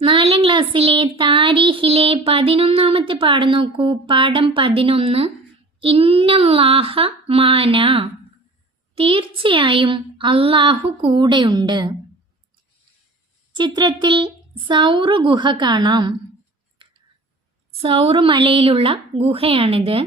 4ാം ക്ലാസ്സിലെ താരീഖിലെ 11ാമത്തെ പാഠം നോക്കൂ. പാഠം 11. ഇന്നല്ലാഹ മാന. തീർച്ചയായും അള്ളാഹു കൂടെയുണ്ട്. ചിത്രത്തിൽ സൗർ ഗുഹ കാണാം. സൗർ മലയിലുള്ള ഗുഹയാണിത്.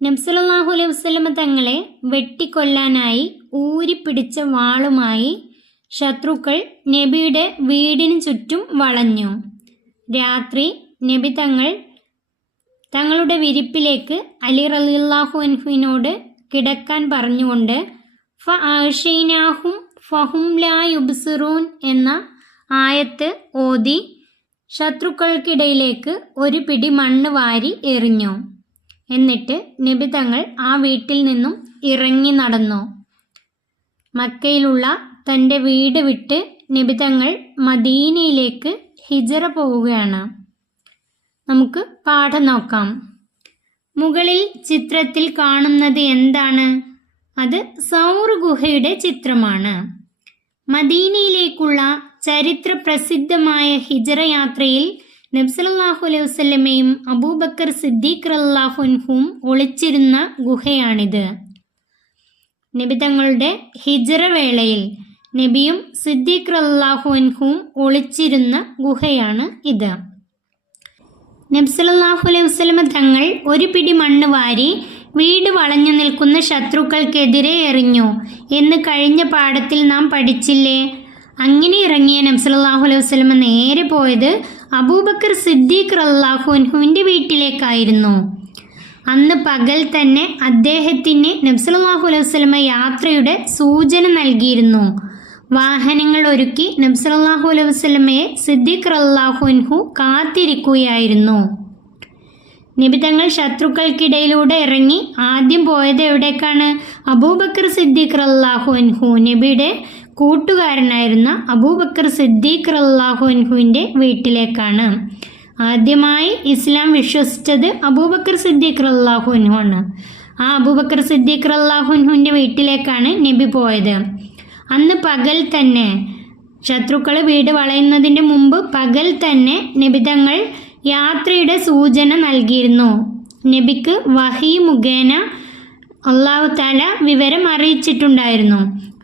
നബി സല്ലല്ലാഹു അലൈഹി വസല്ലം തങ്ങളെ വെട്ടിക്കൊല്ലാനായി ഊരിപ്പിടിച്ച വാളുമായി ശത്രുക്കൾ നബിയുടെ വീടിന് ചുറ്റും വളഞ്ഞു. രാത്രി നബി തങ്ങളുടെ വിരിപ്പിലേക്ക് അലി റളിയല്ലാഹു അൻഹുവിനോട് കിടക്കാൻ പറഞ്ഞുകൊണ്ട് ഫഅഗ്ശൈനാഹും ഫഹും ലാ യുബ്സിറൂൻ എന്ന ആയത്ത് ഓതി ശത്രുക്കൾക്കിടയിലേക്ക് ഒരു പിടി മണ്ണ് വാരി എറിഞ്ഞു. എന്നിട്ട് നബി തങ്ങൾ ആ വീട്ടിൽ നിന്നും ഇറങ്ങി നടന്നു. മക്കയിലുള്ള തൻ്റെ വീട് വിട്ട് നബി തങ്ങൾ മദീനയിലേക്ക് ഹിജറ പോവുകയാണ്. നമുക്ക് പാഠം നോക്കാം. മുകളിൽ ചിത്രത്തിൽ കാണുന്നത് എന്താണ്? അത് സൗർ ഗുഹയുടെ ചിത്രമാണ്. മദീനയിലേക്കുള്ള ചരിത്ര പ്രസിദ്ധമായ ഹിജറ യാത്രയിൽ നബി സല്ലല്ലാഹു അലൈഹി വസല്ലമയും അബൂബക്കർ സിദ്ദീഖ് റളിയല്ലാഹു അൻഹുവും ഒളിച്ചിരുന്ന ഗുഹയാണിത്. നബി തങ്ങളുടെ ഹിജറ വേളയിൽ നബിയും സിദ്ദീഖ് റളിയല്ലാഹു അൻഹുവും ഒളിച്ചിരുന്ന ഗുഹയാണ് ഇത്. നബി സല്ലല്ലാഹു അലൈഹി വസല്ലം തങ്ങൾ ഒരു പിടി മണ്ണ് വാരി വീട് വളഞ്ഞു നിൽക്കുന്ന ശത്രുക്കൾക്കെതിരെ എറിഞ്ഞു എന്ന് കഴിഞ്ഞ പാഠത്തിൽ നാം പഠിച്ചില്ലേ? അങ്ങനെ ഇറങ്ങിയ നബി സല്ലല്ലാഹു അലൈഹി വസല്ലം നേരെ പോയത് അബൂബക്കർ സിദ്ദീഖ് റളിയല്ലാഹു അൻഹുവിൻ്റെ വീട്ടിലേക്കായിരുന്നു. അന്ന് പകൽ തന്നെ അദ്ദേഹത്തിന് നബി സല്ലല്ലാഹു അലൈഹി വസല്ലം യാത്രയുടെ സൂചന നൽകിയിരുന്നു. വാഹനങ്ങൾ ഒരുക്കി നബി സല്ലല്ലാഹു അലൈഹി വസല്ലമയെ സിദ്ദീഖ് റളിയല്ലാഹു അൻഹു കാത്തിരിക്കുകയായിരുന്നു. നബി തങ്ങൾ ശത്രുക്കൾക്കിടയിലൂടെ ഇറങ്ങി ആദ്യം പോയത് എവിടേക്കാണ്? അബൂബക്കർ സിദ്ദീഖ് റളിയല്ലാഹു അൻഹു, നബിയുടെ കൂട്ടുകാരനായിരുന്ന അബൂബക്കർ സിദ്ദീഖ് റളിയല്ലാഹു അൻഹുവിൻ്റെ വീട്ടിലേക്കാണ്. ആദ്യമായി ഇസ്ലാം വിശ്വസിച്ചത് അബൂബക്കർ സിദ്ദീഖ് റളിയല്ലാഹു അൻഹു ആണ്. ആ അബൂബക്കർ സിദ്ദീഖ് റളിയല്ലാഹു അൻഹുവിൻ്റെ വീട്ടിലേക്കാണ് നബി പോയത്. അന്ന് പകൽ തന്നെ, ശത്രുക്കൾ വീട് വളയുന്നതിൻ്റെ മുമ്പ് പകൽ തന്നെ നബി തങ്ങൾ യാത്രയുടെ സൂചന നൽകിയിരുന്നു. നബിക്ക് വഹി മുഖേന അല്ലാഹു തആല വിവരം അറിയിച്ചിട്ടുണ്ടായിരുന്നു.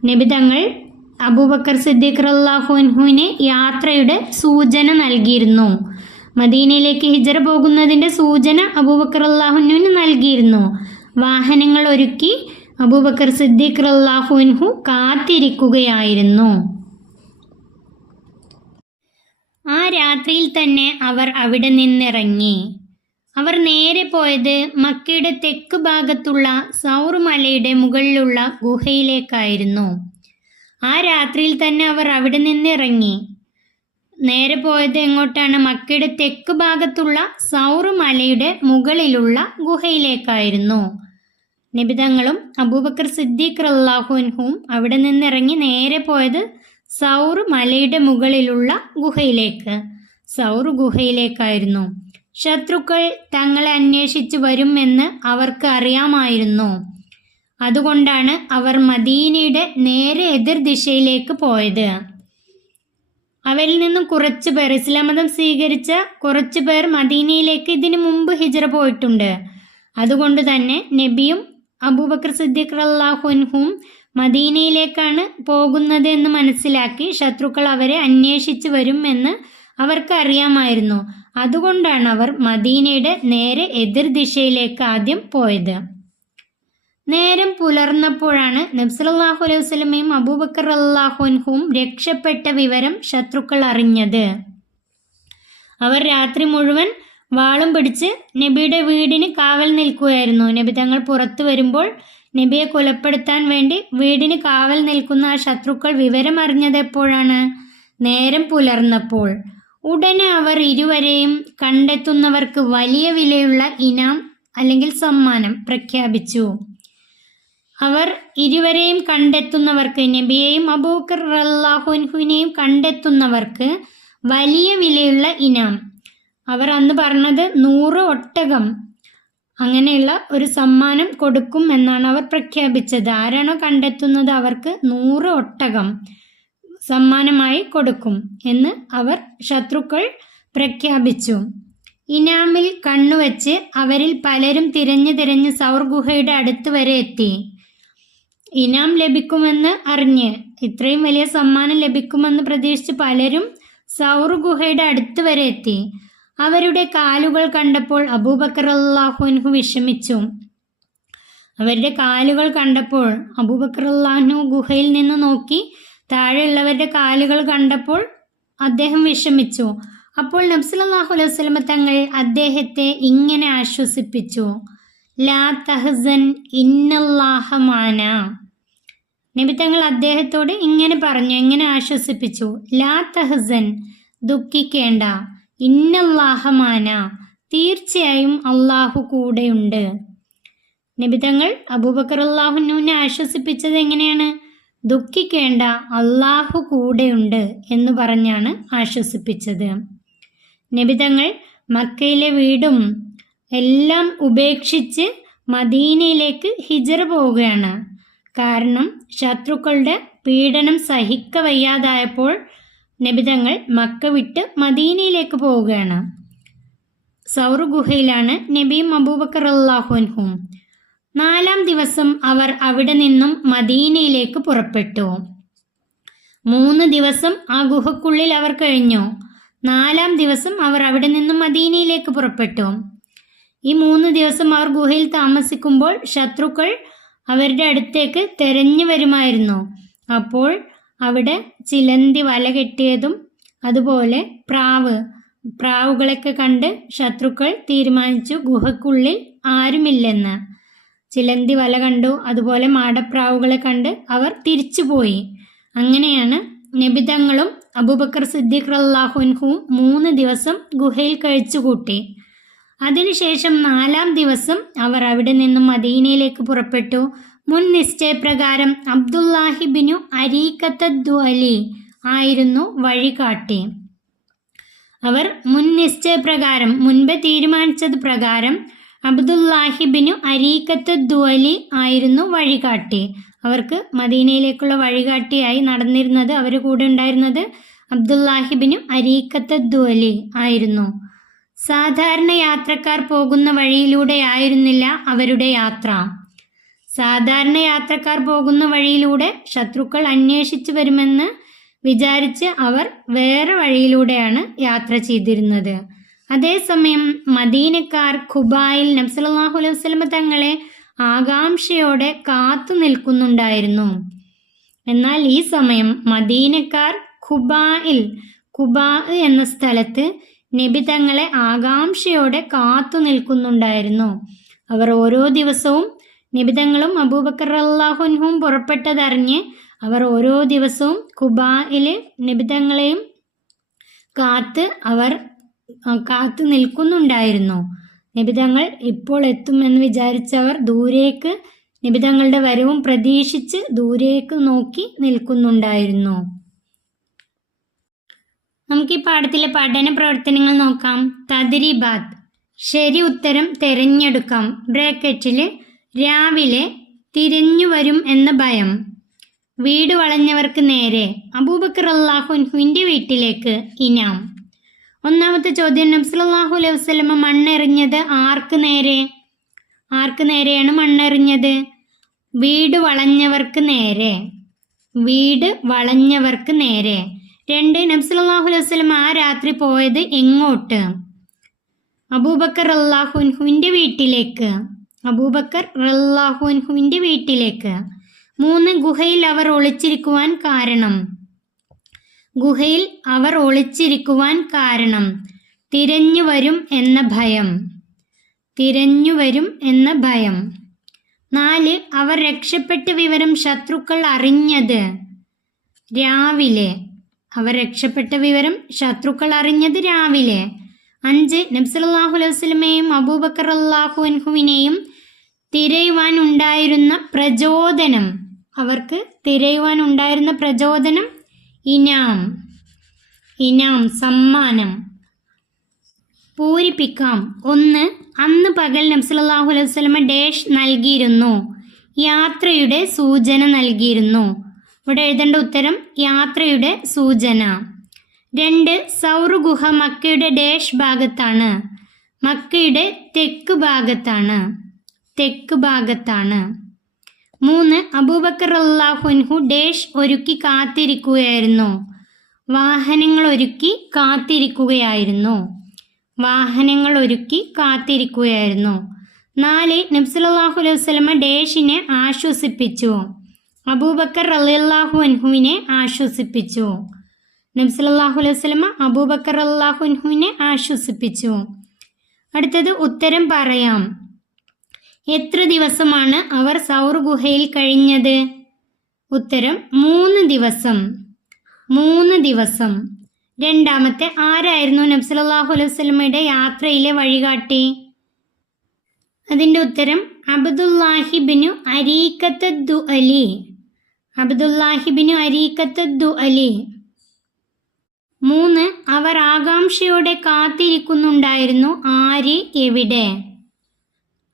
നബി തങ്ങൾ അബൂബക്കർ സിദ്ദീഖ് റളിയല്ലാഹു അൻഹുവിന് യാത്രയുടെ സൂചന നൽകിയിരുന്നു. മദീനയിലേക്ക് ഹിജറ പോകുന്നതിൻ്റെ സൂചന അബൂബക്കർ റളിയല്ലാഹു അൻഹുവിന് നൽകിയിരുന്നു. വാഹനങ്ങൾ ഒരുക്കി അബൂബക്കർ സിദ്ദീഖ് റളിയല്ലാഹു അൻഹു കാത്തിരിക്കുകയായിരുന്നു. ആ രാത്രിയിൽ തന്നെ അവർ അവിടെ നിന്നിറങ്ങി. അവർ നേരെ പോയത് മക്കയുടെ തെക്ക് ഭാഗത്തുള്ള സൗർ മലയുടെ മുകളിലുള്ള ഗുഹയിലേക്കായിരുന്നു. ആ രാത്രിയിൽ തന്നെ അവർ അവിടെ നിന്നിറങ്ങി. നേരെ പോയത് എങ്ങോട്ടാണ്? മക്കയുടെ തെക്ക് ഭാഗത്തുള്ള സൗർ മലയുടെ മുകളിലുള്ള ഗുഹയിലേക്കായിരുന്നു. നബി തങ്ങളും അബൂബക്കർ സിദ്ദീഖ് റളിയല്ലാഹു അൻഹുവും അവിടെ നിന്നിറങ്ങി നേരെ പോയത് സൗർ മലയുടെ മുകളിലുള്ള ഗുഹയിലേക്ക്, സൗർ ഗുഹയിലേക്കായിരുന്നു. ശത്രുക്കൾ തങ്ങളെ അന്വേഷിച്ച് വരുമെന്ന് അവർക്ക് അറിയാമായിരുന്നു. അതുകൊണ്ടാണ് അവർ മദീനയുടെ നേരെ എതിർ ദിശയിലേക്ക് പോയത്. അവരിൽ നിന്നും കുറച്ച് പേർ, ഇസ്ലാം മതം സ്വീകരിച്ച കുറച്ച് പേർ മദീനയിലേക്ക് ഇതിനു മുമ്പ് ഹിജറ പോയിട്ടുണ്ട്. അതുകൊണ്ട് തന്നെ നബിയും അബൂബക്കർ സിദ്ദീഖ് റളിയല്ലാഹു അൻഹുവും മദീനയിലേക്കാണ് പോകുന്നത് എന്ന് മനസ്സിലാക്കി ശത്രുക്കൾ അവരെ അന്വേഷിച്ച് വരും എന്ന് അവർക്ക് അറിയാമായിരുന്നു. അതുകൊണ്ടാണ് അവർ മദീനയുടെ നേരെ എതിർ ദിശയിലേക്ക് ആദ്യം പോയത്. നേരം പുലർന്നപ്പോഴാണ് നബി സല്ലല്ലാഹു അലൈഹി വസല്ലമയും അബൂബക്കർ റളിയല്ലാഹു അൻഹുവും രക്ഷപ്പെട്ട വിവരം ശത്രുക്കൾ അറിഞ്ഞത്. അവർ രാത്രി മുഴുവൻ വാളും പിടിച്ച് നബിയുടെ വീടിന് കാവൽ നിൽക്കുകയായിരുന്നു. നബി തങ്ങൾ പുറത്തു വരുമ്പോൾ നബിയെ കൊലപ്പെടുത്താൻ വേണ്ടി വീടിന് കാവൽ നിൽക്കുന്ന ആ ശത്രുക്കൾ വിവരം അറിഞ്ഞത് എപ്പോഴാണ്? നേരം പുലർന്നപ്പോൾ. ഉടനെ അവർ ഇരുവരെയും കണ്ടെത്തുന്നവർക്ക് വലിയ വിലയുള്ള ഇനാം അല്ലെങ്കിൽ സമ്മാനം പ്രഖ്യാപിച്ചു. അവർ ഇരുവരെയും കണ്ടെത്തുന്നവർക്ക്, നബിയെയും അബൂബക്കർ റളിയല്ലാഹു അൻഹുവിനെയും കണ്ടെത്തുന്നവർക്ക് വലിയ വിലയുള്ള ഇനാം, അവർ അന്ന് പറഞ്ഞത് 100 ഒട്ടകം, അങ്ങനെയുള്ള ഒരു സമ്മാനം കൊടുക്കും എന്നാണ് അവർ പ്രഖ്യാപിച്ചത്. ആരാണോ കണ്ടെത്തുന്നത് അവർക്ക് 100 ഒട്ടകം സമ്മാനമായി കൊടുക്കും എന്ന് അവർ ശത്രുക്കൾ പ്രഖ്യാപിച്ചു. ഇനാമിൽ കണ്ണുവച്ച് അവരിൽ പലരും തിരഞ്ഞ് സൗർ ഗുഹയുടെ അടുത്ത് വരെ എത്തി. ഇനാം ലഭിക്കുമെന്ന് അറിഞ്ഞ്, ഇത്രയും വലിയ സമ്മാനം ലഭിക്കുമെന്ന് പ്രതീക്ഷിച്ച് പലരും സൗർ ഗുഹയുടെ അടുത്ത് വരെ എത്തി. അവരുടെ കാലുകൾ കണ്ടപ്പോൾ അബൂബക്കർ റളിയല്ലാഹു അൻഹു വിഷമിച്ചു. അവരുടെ കാലുകൾ കണ്ടപ്പോൾ അബൂബക്കർ റളിയല്ലാഹു അൻഹു ഗുഹയിൽ നിന്ന് നോക്കി താഴെയുള്ളവരുടെ കാലുകൾ കണ്ടപ്പോൾ അദ്ദേഹം വിഷമിച്ചു. അപ്പോൾ നബി സല്ലല്ലാഹു അലൈഹി വസല്ലം തങ്ങൾ അദ്ദേഹത്തെ ഇങ്ങനെ ആശ്വസിപ്പിച്ചു, ലാ തഹ്സൻ ഇന്നല്ലാഹ മാനാ. നബി തങ്ങൾ അദ്ദേഹത്തോട് ഇങ്ങനെ പറഞ്ഞു, എങ്ങനെ ആശ്വസിപ്പിച്ചു, ലാ തഹ്സൻ, ദുഃഖിക്കേണ്ട, ഇന്നല്ലാഹ മാനാ, തീർച്ചയായും അള്ളാഹു കൂടെയുണ്ട്. നബി തങ്ങൾ അബൂബക്കർ റളിയല്ലാഹു അൻഹുവിനെ ആശ്വസിപ്പിച്ചത് എങ്ങനെയാണ്? ദുഃഖിക്കേണ്ട, അള്ളാഹു കൂടെയുണ്ട് എന്ന് പറഞ്ഞാണ് ആശ്വസിപ്പിച്ചത്. നബി തങ്ങൾ മക്കയിലെ വീടും എല്ലാം ഉപേക്ഷിച്ച് മദീനയിലേക്ക് ഹിജറ പോവുകയാണ്. കാരണം ശത്രുക്കളുടെ പീഡനം സഹിക്കവയ്യാതായപ്പോൾ നബി തങ്ങൾ മക്ക വിട്ട് മദീനയിലേക്ക് പോവുകയാണ്. സൗർ ഗുഹയിലാണ് നബിയും അബൂബക്കർ റളിയല്ലാഹു അൻഹും. 4-ാം ദിവസം അവർ അവിടെ നിന്നും മദീനയിലേക്ക് പുറപ്പെട്ടു. 3 ദിവസം ആ ഗുഹക്കുള്ളിൽ അവർ കഴിഞ്ഞു. 4-ാം ദിവസം അവർ അവിടെ നിന്നും മദീനയിലേക്ക് പുറപ്പെട്ടു. ഈ 3 ദിവസം അവർ ഗുഹയിൽ താമസിക്കുമ്പോൾ ശത്രുക്കൾ അവരുടെ അടുത്തേക്ക് തെരഞ്ഞു വരുമായിരുന്നു. അപ്പോൾ അവിടെ ചിലന്തി വല കെട്ടിയതും അതുപോലെ പ്രാവുകളൊക്കെ കണ്ട് ശത്രുക്കൾ തീരുമാനിച്ചു ഗുഹക്കുള്ളിൽ ആരുമില്ലെന്ന്. ചിലന്തി വല കണ്ടു, അതുപോലെ മാടപ്രാവുകളെ കണ്ട് അവർ തിരിച്ചുപോയി. അങ്ങനെയാണ് നബി തങ്ങളും അബൂബക്കർ സിദ്ദീഖ് റളിയല്ലാഹു അൻഹുവും 3 ദിവസം ഗുഹയിൽ കഴിച്ചുകൂട്ടി. അതിനുശേഷം 4-ാം ദിവസം അവർ അവിടെ നിന്നും മദീനയിലേക്ക് പുറപ്പെട്ടു. മുൻ നിശ്ചയപ്രകാരം അബ്ദുല്ലാഹി ബിനു അരീഖത്ത് ദുഅലി ആയിരുന്നു വഴികാട്ടി. അവർ മുൻ നിശ്ചയപ്രകാരം, മുൻപ് തീരുമാനിച്ചത് പ്രകാരം അബ്ദുല്ലാഹി ബിനു അരീഖത്ത് ദുഅലി ആയിരുന്നു വഴികാട്ടി. അവർക്ക് മദീനയിലേക്കുള്ള വഴികാട്ടിയായി നടന്നിരുന്നത്, അവർ കൂടെ ഉണ്ടായിരുന്നത് അബ്ദുല്ലാഹി ബിനു അരീഖത്ത് ദുഅലി ആയിരുന്നു. സാധാരണ യാത്രക്കാർ പോകുന്ന വഴിയിലൂടെ ആയിരുന്നില്ല അവരുടെ യാത്ര. സാധാരണ യാത്രക്കാർ പോകുന്ന വഴിയിലൂടെ ശത്രുക്കൾ അന്വേഷിച്ചു വരുമെന്ന് വിചാരിച്ച് അവർ വേറെ വഴിയിലൂടെയാണ് യാത്ര ചെയ്തിരുന്നത്. അതേസമയം മദീനക്കാർ ഖുബായിൽ നബി സല്ലല്ലാഹു അലൈഹി വസല്ലം തങ്ങളെ ആകാംക്ഷയോടെ കാത്തു നിൽക്കുന്നുണ്ടായിരുന്നു. എന്നാൽ ഈ സമയം മദീനക്കാർ ഖുബാ എന്ന സ്ഥലത്ത് നബി തങ്ങളെ ആകാംക്ഷയോടെ കാത്തു നിൽക്കുന്നുണ്ടായിരുന്നു. അവർ ഓരോ ദിവസവും നബി തങ്ങളും അബൂബക്കർ റളിയല്ലാഹു അൻഹുവും പുറപ്പെട്ടതറിഞ്ഞ് അവർ ഓരോ ദിവസവും ഖുബായിൽ നബി തങ്ങളെയും കാത്തു നിൽക്കുന്നുണ്ടായിരുന്നു. നബി തങ്ങൾ ഇപ്പോൾ എത്തുമെന്ന് വിചാരിച്ചവർ ദൂരേക്ക് നബി തങ്ങളുടെ വരവും പ്രതീക്ഷിച്ച് ദൂരേക്ക് നോക്കി നിൽക്കുന്നുണ്ടായിരുന്നു. നമുക്ക് ഈ പാഠത്തിലെ പഠന പ്രവർത്തനങ്ങൾ നോക്കാം. തദ്രീബാത്ത്, ശരി ഉത്തരം തിരഞ്ഞെടുക്കാം. ബ്രാക്കറ്റിൽ രാവിലെ, തിരിഞ്ഞു വരും എന്ന ഭയം, വീട് വളഞ്ഞവർക്ക് നേരെ, അബൂബക്കർ റളിയല്ലാഹു അൻഹുവിൻ്റെ വീട്ടിലേക്ക്, ഇനാം. ഒന്നാമത്തെ ചോദ്യം, നബി സല്ലല്ലാഹു അലൈഹി വസല്ലം മണ്ണെറിഞ്ഞത് ആർക്ക് നേരെയാണ് മണ്ണെറിഞ്ഞത്? വീട് വളഞ്ഞവർക്ക് നേരെ. 2, നബി സല്ലല്ലാഹു അലൈഹി വസല്ലം ആ രാത്രി പോയത് എങ്ങോട്ട്? അബൂബക്കർ റളിയല്ലാഹു അൻഹുവിൻ്റെ വീട്ടിലേക്ക്. 3, ഗുഹയിൽ അവർ ഒളിച്ചിരിക്കുവാൻ കാരണം തിരഞ്ഞു വരും എന്ന ഭയം. 4, അവർ രക്ഷപ്പെട്ട വിവരം ശത്രുക്കൾ അറിഞ്ഞത് രാവിലെ. 5, നബി സല്ലല്ലാഹു അലൈഹി വസല്ലമയെയും അബൂബക്കർ റളിയല്ലാഹു അൻഹുവിനെയും തിരയുവാൻ ഉണ്ടായിരുന്ന പ്രചോദനം, ഇനാം, സമ്മാനം. പൂരിപ്പിക്കാം. 1, അന്ന് പകൽ നബി സല്ലല്ലാഹു അലൈഹി വസല്ലമ ഡാഷ് നൽകിയിരുന്നു, യാത്രയുടെ സൂചന നൽകിയിരുന്നു. ഇവിടെ എഴുതേണ്ട ഉത്തരം യാത്രയുടെ സൂചന. 2. സൗർ ഗുഹ മക്കയുടെ ഡാഷ് ഭാഗത്താണ്? മക്കയുടെ തെക്ക് ഭാഗത്താണ്. 3. അബൂബക്കർ റളിയല്ലാഹു അൻഹു ഡാഷ് ഒരുക്കി കാത്തിരിക്കുകയായിരുന്നു? വാഹനങ്ങൾ ഒരുക്കി കാത്തിരിക്കുകയായിരുന്നു. 4. നബി സല്ലല്ലാഹു അലൈഹി വസല്ലമ ഡാഷിനെ ആശ്വസിപ്പിച്ചു? അബൂബക്കർ റളിയല്ലാഹു അൻഹുവിനെ ആശ്വസിപ്പിച്ചു. നബി സല്ലല്ലാഹു അലൈഹി വസല്ലമ അബൂബക്കർ റളിയല്ലാഹു അൻഹുവിനെ ആശ്വസിപ്പിച്ചു. അടുത്തത് ഉത്തരം പറയാം. എത്ര ദിവസമാണ് അവർ സൗർ ഗുഹയിൽ കഴിഞ്ഞത്? ഉത്തരം 3 ദിവസം. 3 ദിവസം. രണ്ടാമത്തെ, ആരായിരുന്നു നബി സല്ലല്ലാഹു അലൈഹി വസല്ലമയുടെ യാത്രയിലെ വഴികാട്ടി? അതിൻ്റെ ഉത്തരം അബ്ദുല്ലാഹി ബിനു അരീഖത്ത് ദുഅലി. 3. അവർ ആകാംക്ഷയോടെ കാത്തിരിക്കുന്നുണ്ടായിരുന്നു. ആര്, എവിടെ?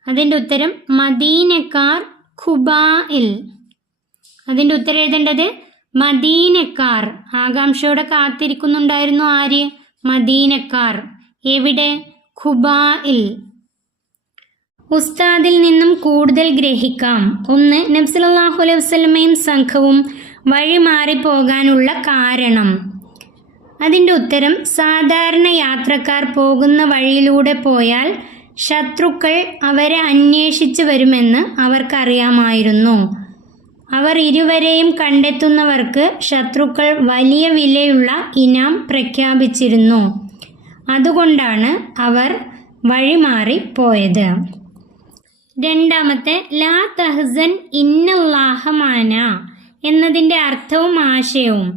അതിൻ്റെ ഉത്തരം മദീനക്കാർ, ഖുബായിൽ. അതിൻ്റെ ഉത്തരം എഴുതേണ്ടത് മദീനക്കാർ. ആകാംക്ഷയോടെ കാത്തിരിക്കുന്നുണ്ടായിരുന്നു. ആര്? മദീനക്കാർ. എവിടെ? ഖുബായിൽ. ഉസ്താദിൽ നിന്നും കൂടുതൽ ഗ്രഹിക്കാം. 1. നബി സല്ലല്ലാഹു അലൈഹി വസല്ലമയും സംഘവും വഴി മാറിപ്പോകാനുള്ള കാരണം. അതിൻ്റെ ഉത്തരം സാധാരണ യാത്രക്കാർ പോകുന്ന വഴിയിലൂടെ പോയാൽ ശത്രുക്കൾ അവരെ അന്വേഷിച്ചു വരുമെന്ന് അവർക്കറിയാമായിരുന്നു. അവർ ഇരുവരെയും കണ്ടെത്തുന്നവർക്ക് ശത്രുക്കൾ വലിയ വിലയുള്ള ഇനാം പ്രഖ്യാപിച്ചിരുന്നു. അതുകൊണ്ടാണ് അവർ വഴിമാറിപ്പോയത്. രണ്ടാമത്തെ, ലാ തഹ്സൻ ഇന്നല്ലാഹ മാന എന്നതിൻ്റെ അർത്ഥവും ആശയവും.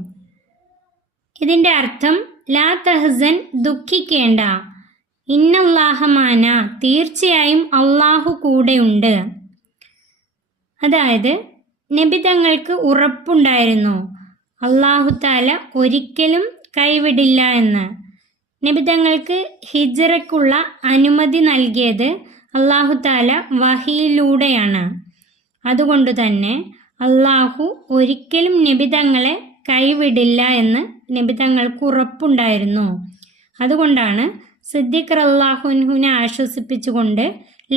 ഇതിൻ്റെ അർത്ഥം ലാ തഹ്സൻ ദുഃഖിക്കേണ്ട, ഇന്നല്ലാഹ മാന തീർച്ചയായും അള്ളാഹു കൂടെയുണ്ട്. അതായത് നബി തങ്ങൾക്ക് ഉറപ്പുണ്ടായിരുന്നു അള്ളാഹു താല ഒരിക്കലും കൈവിടില്ല എന്ന്. നബി തങ്ങൾക്ക് ഹിജ്റയ്ക്കുള്ള അനുമതി നൽകിയത് അള്ളാഹു താല വഹിയിലൂടെയാണ്. അതുകൊണ്ട് തന്നെ അള്ളാഹു ഒരിക്കലും നബി തങ്ങളെ കൈവിടില്ല എന്ന് നബി തങ്ങൾക്ക് ഉറപ്പുണ്ടായിരുന്നു. അതുകൊണ്ടാണ് സിദ്ദീഖ് റളിയല്ലാഹു അൻഹുവിനെ ആശ്വസിപ്പിച്ചുകൊണ്ട്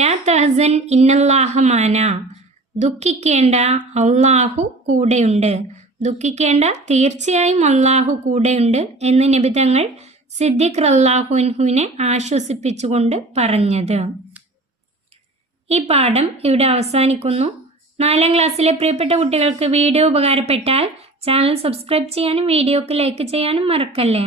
ലാ തഹ്സൻ ഇന്നല്ലാഹ മാന, ദുഃഖിക്കേണ്ട അള്ളാഹു കൂടെയുണ്ട്, ദുഃഖിക്കേണ്ട തീർച്ചയായും അള്ളാഹു കൂടെയുണ്ട് എന്ന് നബി തങ്ങൾ സിദ്ദീഖ് റളിയല്ലാഹു അൻഹുവിനെ ആശ്വസിപ്പിച്ചുകൊണ്ട് പറഞ്ഞത്. ഈ പാഠം ഇവിടെ അവസാനിക്കുന്നു. 4ാം ക്ലാസ്സിലെ പ്രിയപ്പെട്ട കുട്ടികൾക്ക് വീഡിയോ ഉപകാരപ്പെട്ടാൽ ചാനൽ സബ്സ്ക്രൈബ് ചെയ്യാനും വീഡിയോക്ക് ലൈക്ക് ചെയ്യാനും മറക്കല്ലേ.